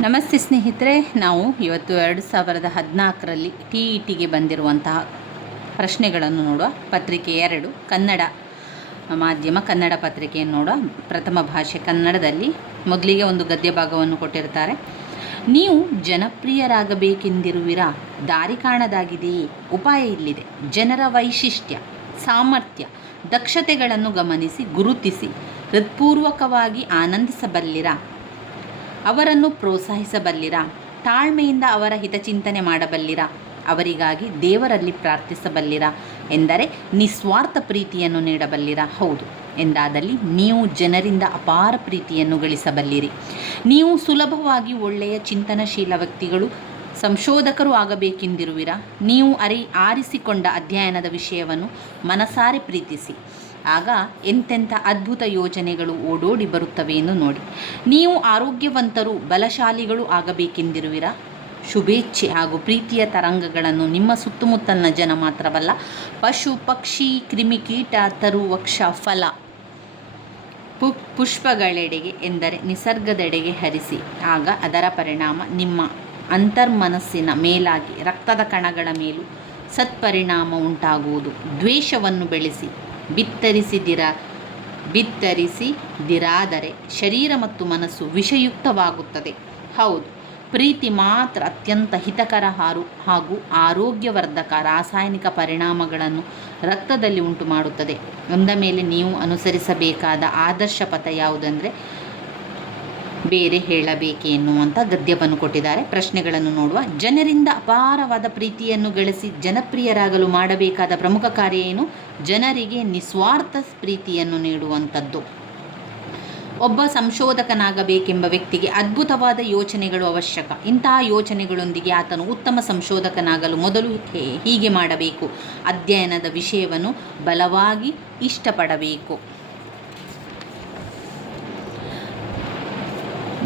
ನಮಸ್ತೆ ಸ್ನೇಹಿತರೆ, ನಾವು ಇವತ್ತು ಎರಡು ಸಾವಿರದ ಹದಿನಾಲ್ಕರಲ್ಲಿ ಟಿ ಇ ಟಿಗೆ ಬಂದಿರುವಂತಹ ಪ್ರಶ್ನೆಗಳನ್ನು ನೋಡುವ ಪತ್ರಿಕೆ ಎರಡು, ಕನ್ನಡ ಮಾಧ್ಯಮ, ಕನ್ನಡ ಪತ್ರಿಕೆಯನ್ನು ನೋಡುವ ಪ್ರಥಮ ಭಾಷೆ ಕನ್ನಡದಲ್ಲಿ. ಮೊದಲಿಗೆ ಒಂದು ಗದ್ಯ ಭಾಗವನ್ನು ಕೊಟ್ಟಿರ್ತಾರೆ. ನೀವು ಜನಪ್ರಿಯರಾಗಬೇಕೆಂದಿರುವಿರಾ? ದಾರಿ ಕಾಣದಾಗಿದೆಯೇ? ಉಪಾಯ ಇಲ್ಲಿದೆ. ಜನರ ವೈಶಿಷ್ಟ್ಯ, ಸಾಮರ್ಥ್ಯ, ದಕ್ಷತೆಗಳನ್ನು ಗಮನಿಸಿ, ಗುರುತಿಸಿ, ಹೃತ್ಪೂರ್ವಕವಾಗಿ ಆನಂದಿಸಬಲ್ಲಿರಾ? ಅವರನ್ನು ಪ್ರೋತ್ಸಾಹಿಸಬಲ್ಲಿರಾ. ತಾಳ್ಮೆಯಿಂದ ಅವರ ಹಿತಚಿಂತನೆ ಮಾಡಬಲ್ಲಿರಾ. ಅವರಿಗಾಗಿ ದೇವರಲ್ಲಿ ಪ್ರಾರ್ಥಿಸಬಲ್ಲಿರಾ. ಎಂದರೆ ನಿಸ್ವಾರ್ಥ ಪ್ರೀತಿಯನ್ನು ನೀಡಬಲ್ಲಿರಾ. ಹೌದು. ಎಂದಾದಲ್ಲಿ ನೀವು ಜನರಿಂದ ಅಪಾರ ಪ್ರೀತಿಯನ್ನು ಗಳಿಸಬಲ್ಲಿರಿ. ನೀವು ಸುಲಭವಾಗಿ ಒಳ್ಳೆಯ ಚಿಂತನಶೀಲ ವ್ಯಕ್ತಿಗಳು ಸಂಶೋಧಕರು ಆಗಬೇಕೆಂದಿರುವಿರಾ? ನೀವು ಅರಿ ಆರಿಸಿಕೊಂಡ ಅಧ್ಯಯನದ ವಿಷಯವನ್ನು ಮನಸಾರೆ ಪ್ರೀತಿಸಿ. ಆಗ ಎಂತೆಂಥ ಅದ್ಭುತ ಯೋಜನೆಗಳು ಓಡೋಡಿ ಬರುತ್ತವೆ ಎಂದು ನೋಡಿ. ನೀವು ಆರೋಗ್ಯವಂತರು, ಬಲಶಾಲಿಗಳು ಆಗಬೇಕೆಂದಿರುವಿರಾ? ಶುಭೇಚ್ಛೆ ಹಾಗೂ ಪ್ರೀತಿಯ ತರಂಗಗಳನ್ನು ನಿಮ್ಮ ಸುತ್ತಮುತ್ತಲಿನ ಜನ ಮಾತ್ರವಲ್ಲ, ಪಶು, ಪಕ್ಷಿ ಕ್ರಿಮಿಕೀಟ ತರು, ವಕ್ಷ, ಫಲ, ಪು, ಪುಷ್ಪಗಳೆಡೆಗೆ ಎಂದರೆ ನಿಸರ್ಗದೆಡೆಗೆ ಹರಿಸಿ. ಆಗ ಅದರ ಪರಿಣಾಮ ನಿಮ್ಮ ಅಂತರ್ಮನಸ್ಸಿನ ಮೇಲಾಗಿ, ರಕ್ತದ ಕಣಗಳ ಮೇಲೂ ಸತ್ಪರಿಣಾಮ ಉಂಟಾಗುವುದು. ದ್ವೇಷವನ್ನು ಬೆಳೆಸಿ, ಬಿತ್ತರಿಸಿದಿರ, ಬಿತ್ತರಿಸಿದಿರಾದರೆ ಶರೀರ ಮತ್ತು ಮನಸ್ಸು ವಿಷಯುಕ್ತವಾಗುತ್ತದೆ. ಹೌದು, ಪ್ರೀತಿ ಮಾತ್ರ ಅತ್ಯಂತ ಹಿತಕರ ಹಾರು ಹಾಗೂ ಆರೋಗ್ಯವರ್ಧಕ ರಾಸಾಯನಿಕ ಪರಿಣಾಮಗಳನ್ನು ರಕ್ತದಲ್ಲಿ ಉಂಟು ಮಾಡುತ್ತದೆ ಅಂದ ಮೇಲೆ ನೀವು ಅನುಸರಿಸಬೇಕಾದ ಆದರ್ಶ ಪಥ ಯಾವುದಂದರೆ ಬೇರೆ ಹೇಳಬೇಕೇನು ಅಂತ ಗದ್ಯವನ್ನು ಕೊಟ್ಟಿದ್ದಾರೆ. ಪ್ರಶ್ನೆಗಳನ್ನು ನೋಡುವ ಜನರಿಂದ ಅಪಾರವಾದ ಪ್ರೀತಿಯನ್ನು ಗಳಿಸಿ ಜನಪ್ರಿಯರಾಗಲು ಮಾಡಬೇಕಾದ ಪ್ರಮುಖ ಕಾರ್ಯ ಏನು? ಜನರಿಗೆ ನಿಸ್ವಾರ್ಥ ಪ್ರೀತಿಯನ್ನು ನೀಡುವಂಥದ್ದು ಒಬ್ಬ ಸಂಶೋಧಕನಾಗಬೇಕೆಂಬ ವ್ಯಕ್ತಿಗೆ ಅದ್ಭುತವಾದ ಯೋಚನೆಗಳು ಅವಶ್ಯಕ. ಇಂತಹ ಯೋಚನೆಗಳೊಂದಿಗೆ ಆತನು ಉತ್ತಮ ಸಂಶೋಧಕನಾಗಲು ಮೊದಲು ಹೀಗೆ ಮಾಡಬೇಕು. ಅಧ್ಯಯನದ ವಿಷಯವನ್ನು ಬಲವಾಗಿ ಇಷ್ಟಪಡಬೇಕು.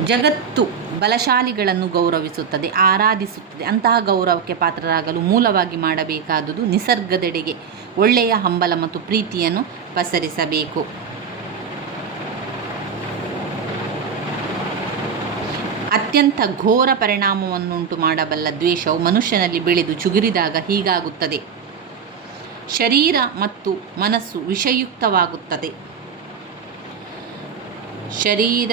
ಜಗತ್ತು ಬಲಶಾಲಿಗಳನ್ನು ಗೌರವಿಸುತ್ತದೆ, ಆರಾಧಿಸುತ್ತದೆ. ಅಂತಹ ಗೌರವಕ್ಕೆ ಪಾತ್ರರಾಗಲು ಮೂಲವಾಗಿ ಮಾಡಬೇಕಾದುದು ನಿಸರ್ಗದೆಡೆಗೆ ಒಳ್ಳೆಯ ಹಂಬಲ ಮತ್ತು ಪ್ರೀತಿಯನ್ನು ಪಸರಿಸಬೇಕು. ಅತ್ಯಂತ ಘೋರ ಪರಿಣಾಮವನ್ನುಂಟು ಮಾಡಬಲ್ಲ ದ್ವೇಷವು ಮನುಷ್ಯನಲ್ಲಿ ಬೆಳೆದು ಚುಗುರಿದಾಗ ಹೀಗಾಗುತ್ತದೆ. ಶರೀರ ಮತ್ತು ಮನಸ್ಸು ವಿಷಯುಕ್ತವಾಗುತ್ತದೆ. ಶರೀರ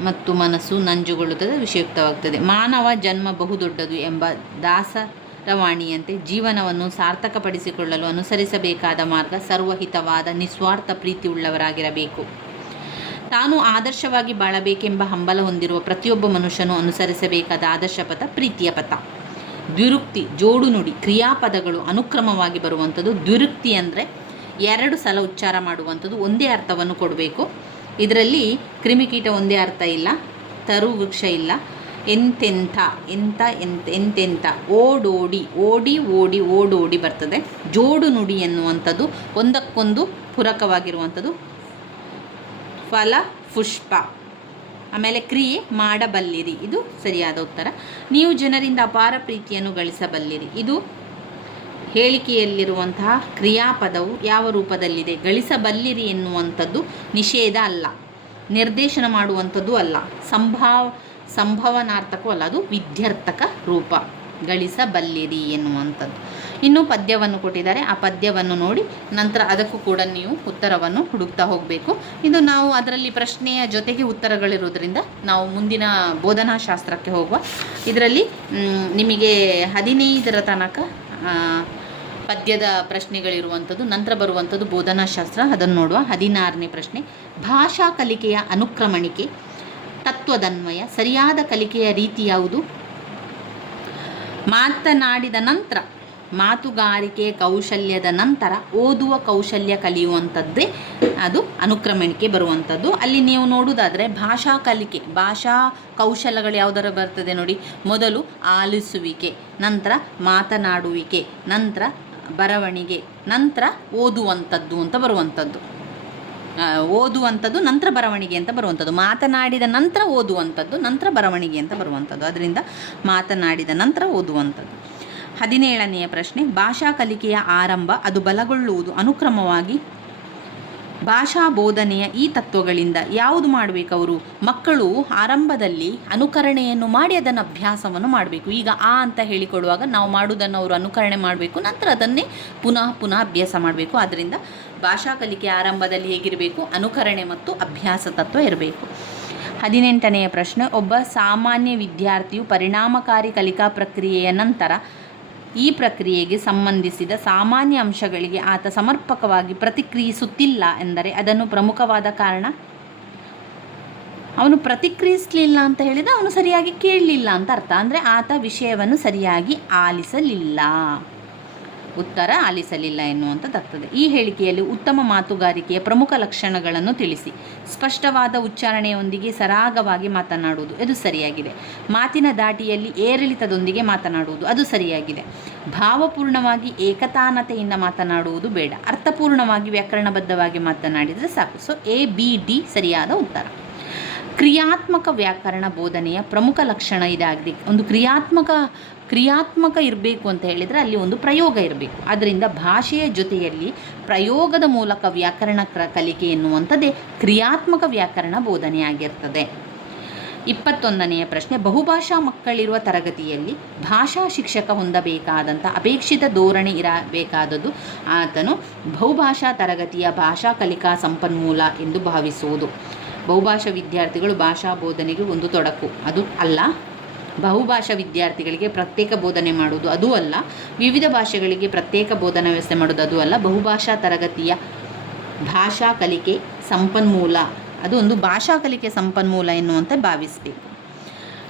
ಮತ್ತು ಮನಸ್ಸು ನಂಜುಗೊಳ್ಳುತ್ತದೆ ವಿಷಯುಕ್ತವಾಗುತ್ತದೆ ಮಾನವ ಜನ್ಮ ಬಹುದೊಡ್ಡದು ಎಂಬ ದಾಸರವಾಣಿಯಂತೆ ಜೀವನವನ್ನು ಸಾರ್ಥಕಪಡಿಸಿಕೊಳ್ಳಲು ಅನುಸರಿಸಬೇಕಾದ ಮಾರ್ಗ ಸರ್ವಹಿತವಾದ ನಿಸ್ವಾರ್ಥ ಪ್ರೀತಿಯುಳ್ಳವರಾಗಿರಬೇಕು ತಾನು ಆದರ್ಶವಾಗಿ ಬಾಳಬೇಕೆಂಬ ಹಂಬಲ ಹೊಂದಿರುವ ಪ್ರತಿಯೊಬ್ಬ ಮನುಷ್ಯನು ಅನುಸರಿಸಬೇಕಾದ ಆದರ್ಶ ಪಥ ಪ್ರೀತಿಯ ಪಥ. ದ್ವಿರುಕ್ತಿ, ಜೋಡು ನುಡಿ, ಕ್ರಿಯಾಪದಗಳು ಅನುಕ್ರಮವಾಗಿ ಬರುವಂಥದ್ದು ದ್ವಿರುಕ್ತಿ ಅಂದರೆ ಎರಡು ಸಲ ಉಚ್ಚಾರ ಮಾಡುವಂಥದ್ದು ಒಂದೇ ಅರ್ಥವನ್ನು ಕೊಡಬೇಕು. ಇದರಲ್ಲಿ ಕ್ರಿಮಿಕೀಟ ಒಂದೇ ಅರ್ಥ ಇಲ್ಲ, ತರು ವೃಕ್ಷ ಇಲ್ಲ. ಎಂತೆಂಥ, ಎಂಥ ಎಂತ ಎಂತೆಂಥ, ಓಡೋಡಿ, ಓಡಿ ಓಡಿ, ಓಡೋಡಿ ಬರ್ತದೆ. ಜೋಡು ನುಡಿ ಎನ್ನುವಂಥದ್ದು ಒಂದಕ್ಕೊಂದು ಪೂರಕವಾಗಿರುವಂಥದ್ದು. ಫಲ, ಪುಷ್ಪ, ಆಮೇಲೆ ಕ್ರಿಯೆ ಮಾಡಬಲ್ಲಿರಿ. ಇದು ಸರಿಯಾದ ಉತ್ತರ. ನೀವು ಜನರಿಂದ ಅಪಾರ ಪ್ರೀತಿಯನ್ನು ಗಳಿಸಬಲ್ಲಿರಿ. ಇದು ಹೇಳಿಕೆಯಲ್ಲಿರುವಂತಹ ಕ್ರಿಯಾಪದವು ಯಾವ ರೂಪದಲ್ಲಿದೆ? ಗಳಿಸಬಲ್ಲಿರಿ ಎನ್ನುವಂಥದ್ದು ನಿಷೇಧ ಅಲ್ಲ. ನಿರ್ದೇಶನ ಮಾಡುವಂಥದ್ದು ಅಲ್ಲ. ಸಂಭಾವ, ಸಂಭವನಾರ್ಥಕವೂ ಅಲ್ಲ. ಅದು ವಿದ್ಯಾರ್ಥಕ ರೂಪ. ಗಳಿಸಬಲ್ಲಿರಿ ಎನ್ನುವಂಥದ್ದು. ಇನ್ನು ಪದ್ಯವನ್ನು ಕೊಟ್ಟಿದ್ದಾರೆ. ಆ ಪದ್ಯವನ್ನು ನೋಡಿ ನಂತರ ಅದಕ್ಕೂ ಕೂಡ ನೀವು ಉತ್ತರವನ್ನು ಹುಡುಕ್ತಾ ಹೋಗಬೇಕು. ಇದು ನಾವು ಅದರಲ್ಲಿ ಪ್ರಶ್ನೆಯ ಜೊತೆಗೆ ಉತ್ತರಗಳಿರೋದ್ರಿಂದ ನಾವು ಮುಂದಿನ ಬೋಧನಾ ಶಾಸ್ತ್ರಕ್ಕೆ ಹೋಗುವ. ಇದರಲ್ಲಿ ನಿಮಗೆ ಹದಿನೈದರ ತನಕ ಪದ್ಯದ ಪ್ರಶ್ನೆಗಳಿರುವಂಥದ್ದು, ನಂತರ ಬರುವಂಥದ್ದು ಬೋಧನಾಶಾಸ್ತ್ರ, ಅದನ್ನು ನೋಡುವ. ಹದಿನಾರನೇ ಪ್ರಶ್ನೆ, ಭಾಷಾ ಕಲಿಕೆಯ ಅನುಕ್ರಮಣಿಕೆ, ತತ್ವದನ್ವಯ, ಸರಿಯಾದ ಕಲಿಕೆಯ ರೀತಿ ಯಾವುದು? ಮಾತನಾಡಿದ ನಂತರ, ಮಾತುಗಾರಿಕೆ ಕೌಶಲ್ಯದ ನಂತರ, ಓದುವ ಕೌಶಲ್ಯ ಕಲಿಯುವಂಥದ್ದೇ ಅದು ಅನುಕ್ರಮಣಿಕೆ ಬರುವಂಥದ್ದು. ಅಲ್ಲಿ ನೀವು ನೋಡುವುದಾದರೆ, ಭಾಷಾ ಕಲಿಕೆ, ಭಾಷಾ ಕೌಶಲ್ಯಗಳು ಯಾವುದರ ಬರ್ತದೆ ನೋಡಿ. ಮೊದಲು ಆಲಿಸುವಿಕೆ, ನಂತರ ಮಾತನಾಡುವಿಕೆ, ನಂತರ ಬರವಣಿಗೆ, ನಂತರ ಓದುವಂಥದ್ದು ಅಂತ ಬರುವಂಥದ್ದು. ಓದುವಂಥದ್ದು, ನಂತರ ಬರವಣಿಗೆ ಅಂತ ಬರುವಂಥದ್ದು. ಮಾತನಾಡಿದ ನಂತರ ಓದುವಂಥದ್ದು, ನಂತರ ಬರವಣಿಗೆ ಅಂತ ಬರುವಂಥದ್ದು. ಅದರಿಂದ ಮಾತನಾಡಿದ ನಂತರ ಓದುವಂಥದ್ದು. ಹದಿನೇಳನೆಯ ಪ್ರಶ್ನೆ, ಭಾಷಾ ಕಲಿಕೆಯ ಆರಂಭ, ಅದು ಬಲಗೊಳ್ಳುವುದು, ಅನುಕ್ರಮವಾಗಿ ಭಾಷಾ ಬೋಧನೆಯ ಈ ತತ್ವಗಳಿಂದ ಯಾವುದು ಮಾಡಬೇಕವರು? ಮಕ್ಕಳು ಆರಂಭದಲ್ಲಿ ಅನುಕರಣೆಯನ್ನು ಮಾಡಿ ಅದನ್ನು ಅಭ್ಯಾಸವನ್ನು ಮಾಡಬೇಕು. ಈಗ ಆ ಅಂತ ಹೇಳಿಕೊಡುವಾಗ ನಾವು ಮಾಡುವುದನ್ನು ಅವರು ಅನುಕರಣೆ ಮಾಡಬೇಕು, ನಂತರ ಅದನ್ನೇ ಪುನಃ ಪುನಃ ಅಭ್ಯಾಸ ಮಾಡಬೇಕು. ಆದ್ದರಿಂದ ಭಾಷಾ ಕಲಿಕೆ ಆರಂಭದಲ್ಲಿ ಹೇಗಿರಬೇಕು? ಅನುಕರಣೆ ಮತ್ತು ಅಭ್ಯಾಸ ತತ್ವ ಇರಬೇಕು. ಹದಿನೆಂಟನೆಯ ಪ್ರಶ್ನೆ, ಒಬ್ಬ ಸಾಮಾನ್ಯ ವಿದ್ಯಾರ್ಥಿಯು ಪರಿಣಾಮಕಾರಿ ಕಲಿಕಾ ಪ್ರಕ್ರಿಯೆಯ ನಂತರ ಈ ಪ್ರಕ್ರಿಯೆಗೆ ಸಂಬಂಧಿಸಿದ ಸಾಮಾನ್ಯ ಅಂಶಗಳಿಗೆ ಆತ ಸಮರ್ಪಕವಾಗಿ ಪ್ರತಿಕ್ರಿಯಿಸುತ್ತಿಲ್ಲ ಎಂದರೆ ಅದನ್ನು ಪ್ರಮುಖವಾದ ಕಾರಣ? ಅವನು ಪ್ರತಿಕ್ರಿಯಿಸಲಿಲ್ಲ ಅಂತ ಹೇಳಿದರೆ ಅವನು ಸರಿಯಾಗಿ ಕೇಳಲಿಲ್ಲ ಅಂತ ಅರ್ಥ. ಅಂದರೆ ಆತ ವಿಷಯವನ್ನು ಸರಿಯಾಗಿ ಆಲಿಸಲಿಲ್ಲ. ಉತ್ತರ ಆಲಿಸಲಿಲ್ಲ ಎನ್ನುವಂಥದ್ದಾಗ್ತದೆ ಈ ಹೇಳಿಕೆಯಲ್ಲಿ ಉತ್ತಮ ಮಾತುಗಾರಿಕೆಯ ಪ್ರಮುಖ ಲಕ್ಷಣಗಳನ್ನು ತಿಳಿಸಿ. ಸ್ಪಷ್ಟವಾದ ಉಚ್ಚಾರಣೆಯೊಂದಿಗೆ ಸರಾಗವಾಗಿ ಮಾತನಾಡುವುದು ಇದು ಸರಿಯಾಗಿದೆ. ಮಾತಿನ ದಾಟಿಯಲ್ಲಿ ಏರಿಳಿತದೊಂದಿಗೆ ಮಾತನಾಡುವುದು, ಅದು ಸರಿಯಾಗಿದೆ. ಭಾವಪೂರ್ಣವಾಗಿ ಏಕತಾನತೆಯಿಂದ ಮಾತನಾಡುವುದು ಬೇಡ. ಅರ್ಥಪೂರ್ಣವಾಗಿ ವ್ಯಾಕರಣಬದ್ಧವಾಗಿ ಮಾತನಾಡಿದರೆ ಸಾಕು. ಸೊ ಎ ಬಿ ಡಿ ಸರಿಯಾದ ಉತ್ತರ. ಕ್ರಿಯಾತ್ಮಕ ವ್ಯಾಕರಣ ಬೋಧನೆಯ ಪ್ರಮುಖ ಲಕ್ಷಣ ಇದಾಗಿದೆ. ಒಂದು ಕ್ರಿಯಾತ್ಮಕ ಕ್ರಿಯಾತ್ಮಕ ಇರಬೇಕು ಅಂತ ಹೇಳಿದರೆ ಅಲ್ಲಿ ಒಂದು ಪ್ರಯೋಗ ಇರಬೇಕು. ಅದರಿಂದ ಭಾಷೆಯ ಜೊತೆಯಲ್ಲಿ ಪ್ರಯೋಗದ ಮೂಲಕ ವ್ಯಾಕರಣ ಕ್ರ ಕಲಿಕೆ ಎನ್ನುವಂಥದ್ದೇ ಕ್ರಿಯಾತ್ಮಕ ವ್ಯಾಕರಣ ಬೋಧನೆಯಾಗಿರ್ತದೆ ಇಪ್ಪತ್ತೊಂದನೆಯ ಪ್ರಶ್ನೆ, ಬಹುಭಾಷಾ ಮಕ್ಕಳಿರುವ ತರಗತಿಯಲ್ಲಿ ಭಾಷಾ ಶಿಕ್ಷಕ ಹೊಂದಬೇಕಾದಂಥ ಅಪೇಕ್ಷಿತ ಧೋರಣೆ ಇರಬೇಕಾದದ್ದು ಆತನು ಬಹುಭಾಷಾ ತರಗತಿಯ ಭಾಷಾ ಕಲಿಕಾ ಸಂಪನ್ಮೂಲ ಎಂದು ಭಾವಿಸುವುದು. ಬಹುಭಾಷಾ ವಿದ್ಯಾರ್ಥಿಗಳು ಭಾಷಾ ಬೋಧನೆಗೆ ಒಂದು ತೊಡಕು. ಅದು ಅಲ್ಲ, ಬಹುಭಾಷಾ ವಿದ್ಯಾರ್ಥಿಗಳಿಗೆ ಪ್ರತ್ಯೇಕ ಬೋಧನೆ ಮಾಡುವುದು ಅದೂ ಅಲ್ಲ, ವಿವಿಧ ಭಾಷೆಗಳಿಗೆ ಪ್ರತ್ಯೇಕ ಬೋಧನಾ ವ್ಯವಸ್ಥೆ ಮಾಡೋದು ಅದು ಅಲ್ಲ, ಬಹುಭಾಷಾ ತರಗತಿಯ ಭಾಷಾ ಕಲಿಕೆ ಸಂಪನ್ಮೂಲ, ಅದು ಒಂದು ಭಾಷಾ ಕಲಿಕೆ ಸಂಪನ್ಮೂಲ ಎನ್ನುವಂತೆ ಭಾವಿಸಬೇಕು.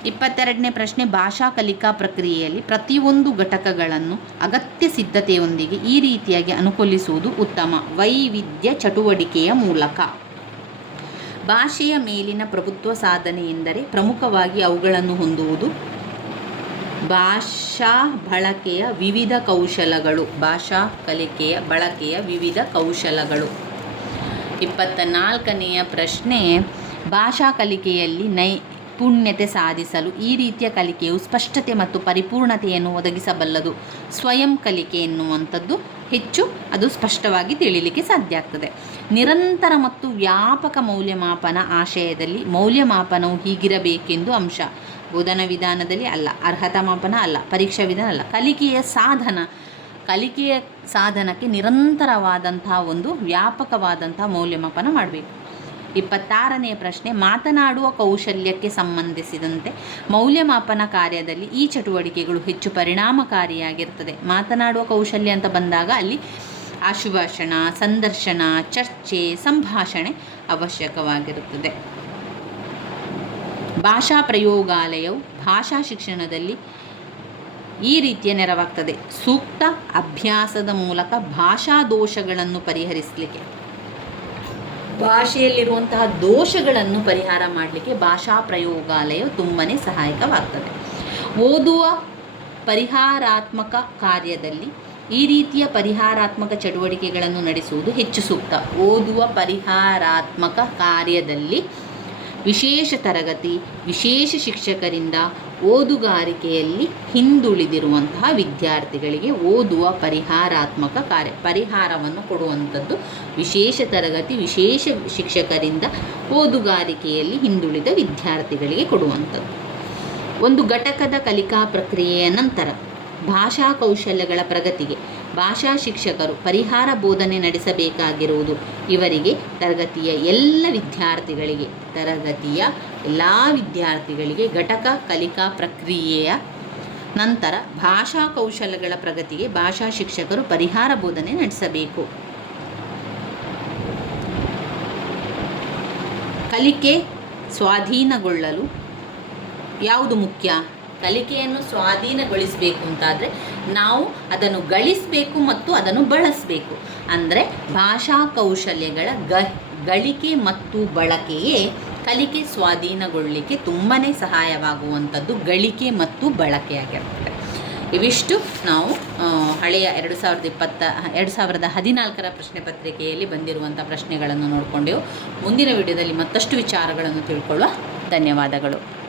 ಇಪ್ಪತ್ತೆರಡನೇ ಪ್ರಶ್ನೆ, ಭಾಷಾ ಕಲಿಕಾ ಪ್ರಕ್ರಿಯೆಯಲ್ಲಿ ಪ್ರತಿಯೊಂದು ಘಟಕಗಳನ್ನು ಅಗತ್ಯ ಸಿದ್ಧತೆಯೊಂದಿಗೆ ಈ ರೀತಿಯಾಗಿ ಅನುಕೂಲಿಸುವುದು ಉತ್ತಮ. ವೈವಿಧ್ಯ ಚಟುವಟಿಕೆಯ ಮೂಲಕ. ಭಾಷೆಯ ಮೇಲಿನ ಪ್ರಭುತ್ವ ಸಾಧನೆ ಎಂದರೆ ಪ್ರಮುಖವಾಗಿ ಅವುಗಳನ್ನು ಹೊಂದುವುದು. ಭಾಷಾ ಬಳಕೆಯ ವಿವಿಧ ಕೌಶಲಗಳು. ಭಾಷಾ ಕಲಿಕೆಯ ಬಳಕೆಯ ವಿವಿಧ ಕೌಶಲಗಳು. ಇಪ್ಪತ್ತ ನಾಲ್ಕನೆಯ ಪ್ರಶ್ನೆ, ಭಾಷಾ ಕಲಿಕೆಯಲ್ಲಿ ನೈಪುಣ್ಯತೆ ಸಾಧಿಸಲು ಈ ರೀತಿಯ ಕಲಿಕೆಯು ಸ್ಪಷ್ಟತೆ ಮತ್ತು ಪರಿಪೂರ್ಣತೆಯನ್ನು ಒದಗಿಸಬಲ್ಲದು. ಸ್ವಯಂ ಕಲಿಕೆ ಎನ್ನುವಂಥದ್ದು ಹೆಚ್ಚು, ಅದು ಸ್ಪಷ್ಟವಾಗಿ ತಿಳಿಲಿಕ್ಕೆ ಸಾಧ್ಯ ಆಗ್ತದೆ. ನಿರಂತರ ಮತ್ತು ವ್ಯಾಪಕ ಮೌಲ್ಯಮಾಪನ ಆಶಯದಲ್ಲಿ ಮೌಲ್ಯಮಾಪನವು ಹೀಗಿರಬೇಕೆಂದು ಅಂಶ. ಬೋಧನಾ ವಿಧಾನದಲ್ಲಿ ಅಲ್ಲ, ಅರ್ಹತಾ ಮಾಪನ ಅಲ್ಲ, ಪರೀಕ್ಷಾ ವಿಧಾನ ಅಲ್ಲ. ಕಲಿಕೆಯ ಸಾಧನ, ಕಲಿಕೆಯ ಸಾಧನಕ್ಕೆ ನಿರಂತರವಾದಂತಹ ಒಂದು ವ್ಯಾಪಕವಾದಂತಹ ಮೌಲ್ಯಮಾಪನ ಮಾಡಬೇಕು. ಇಪ್ಪತ್ತಾರನೆಯ ಪ್ರಶ್ನೆ, ಮಾತನಾಡುವ ಕೌಶಲ್ಯಕ್ಕೆ ಸಂಬಂಧಿಸಿದಂತೆ ಮೌಲ್ಯಮಾಪನ ಕಾರ್ಯದಲ್ಲಿ ಈ ಚಟುವಟಿಕೆಗಳು ಹೆಚ್ಚು ಪರಿಣಾಮಕಾರಿಯಾಗಿರ್ತದೆ. ಮಾತನಾಡುವ ಕೌಶಲ್ಯ ಅಂತ ಬಂದಾಗ ಅಲ್ಲಿ ಆಶುಭಾಷಣ, ಸಂದರ್ಶನ, ಚರ್ಚೆ, ಸಂಭಾಷಣೆ ಅವಶ್ಯಕವಾಗಿರುತ್ತದೆ. ಭಾಷಾ ಪ್ರಯೋಗಾಲಯವು ಭಾಷಾ ಶಿಕ್ಷಣದಲ್ಲಿ ಈ ರೀತಿಯ ನೆರವಾಗ್ತದೆ. ಸೂಕ್ತ ಅಭ್ಯಾಸದ ಮೂಲಕ ಭಾಷಾ ದೋಷಗಳನ್ನು ಪರಿಹರಿಸಲಿಕ್ಕೆ. ಭಾಷೆಯಲ್ಲಿರುವಂತಹ ದೋಷಗಳನ್ನು ಪರಿಹಾರ ಮಾಡಲಿಕ್ಕೆ ಭಾಷಾ ಪ್ರಯೋಗಾಲಯ ತುಂಬನೇ ಸಹಾಯಕವಾಗ್ತದೆ. ಓದುವ ಪರಿಹಾರಾತ್ಮಕ ಕಾರ್ಯದಲ್ಲಿ ಈ ರೀತಿಯ ಪರಿಹಾರಾತ್ಮಕ ಚಟುವಟಿಕೆಗಳನ್ನು ನಡೆಸುವುದು ಹೆಚ್ಚು ಸೂಕ್ತ. ಓದುವ ಪರಿಹಾರಾತ್ಮಕ ಕಾರ್ಯದಲ್ಲಿ ವಿಶೇಷ ತರಗತಿ, ವಿಶೇಷ ಶಿಕ್ಷಕರಿಂದ ಓದುಗಾರಿಕೆಯಲ್ಲಿ ಹಿಂದುಳಿದಿರುವಂತಹ ವಿದ್ಯಾರ್ಥಿಗಳಿಗೆ ಓದುವ ಪರಿಹಾರಾತ್ಮಕ ಕಾರ್ಯ, ಪರಿಹಾರವನ್ನು ಕೊಡುವಂಥದ್ದು ವಿಶೇಷ ತರಗತಿ, ವಿಶೇಷ ಶಿಕ್ಷಕರಿಂದ ಓದುಗಾರಿಕೆಯಲ್ಲಿ ಹಿಂದುಳಿದ ವಿದ್ಯಾರ್ಥಿಗಳಿಗೆ ಕೊಡುವಂಥದ್ದು. ಒಂದು ಘಟಕದ ಕಲಿಕಾ ಪ್ರಕ್ರಿಯೆಯ ನಂತರ ಭಾಷಾ ಕೌಶಲ್ಯಗಳ ಪ್ರಗತಿಗೆ ಭಾಷಾ ಶಿಕ್ಷಕರು ಪರಿಹಾರ ಬೋಧನೆ ನಡೆಸಬೇಕಾಗಿರುವುದು ಇವರಿಗೆ ತರಗತಿಯ ಎಲ್ಲ ವಿದ್ಯಾರ್ಥಿಗಳಿಗೆ, ತರಗತಿಯ ಎಲ್ಲ ವಿದ್ಯಾರ್ಥಿಗಳಿಗೆ ಘಟಕ, ಕಲಿಕಾ ಪ್ರಕ್ರಿಯೆಯ ನಂತರ ಭಾಷಾ ಕೌಶಲ್ಯಗಳ ಪ್ರಗತಿಗೆ ಭಾಷಾ ಶಿಕ್ಷಕರು ಪರಿಹಾರ ಬೋಧನೆ ನಡೆಸಬೇಕು. ಕಲಿಕೆ ಸ್ವಾಧೀನಗೊಳ್ಳಲು ಯಾವುದು ಮುಖ್ಯ? ಕಲಿಕೆಯನ್ನು ಸ್ವಾಧೀನಗೊಳಿಸಬೇಕು ಅಂತಾದರೆ ನಾವು ಅದನ್ನು ಗಳಿಸಬೇಕು ಮತ್ತು ಅದನ್ನು ಬಳಸಬೇಕು. ಅಂದರೆ ಭಾಷಾ ಕೌಶಲ್ಯಗಳ ಗ, ಗಳಿಕೆ ಮತ್ತು ಬಳಕೆಯೇ ಕಲಿಕೆ ಸ್ವಾಧೀನಗೊಳ್ಳಲಿಕ್ಕೆ ತುಂಬಾ ಸಹಾಯವಾಗುವಂಥದ್ದು ಗಳಿಕೆ ಮತ್ತು ಬಳಕೆಯಾಗಿರ್ತದೆ ಇವಿಷ್ಟು ನಾವು ಹಳೆಯ ಎರಡು ಸಾವಿರದ ಇಪ್ಪತ್ತ, ಎರಡು ಸಾವಿರದ ಹದಿನಾಲ್ಕರ ಪ್ರಶ್ನೆ ಪತ್ರಿಕೆಯಲ್ಲಿ ಬಂದಿರುವಂಥ ಪ್ರಶ್ನೆಗಳನ್ನು ನೋಡಿಕೊಂಡೆವು. ಮುಂದಿನ ವಿಡಿಯೋದಲ್ಲಿ ಮತ್ತಷ್ಟು ವಿಚಾರಗಳನ್ನು ತಿಳ್ಕೊಳ್ಳುವ ಧನ್ಯವಾದಗಳು.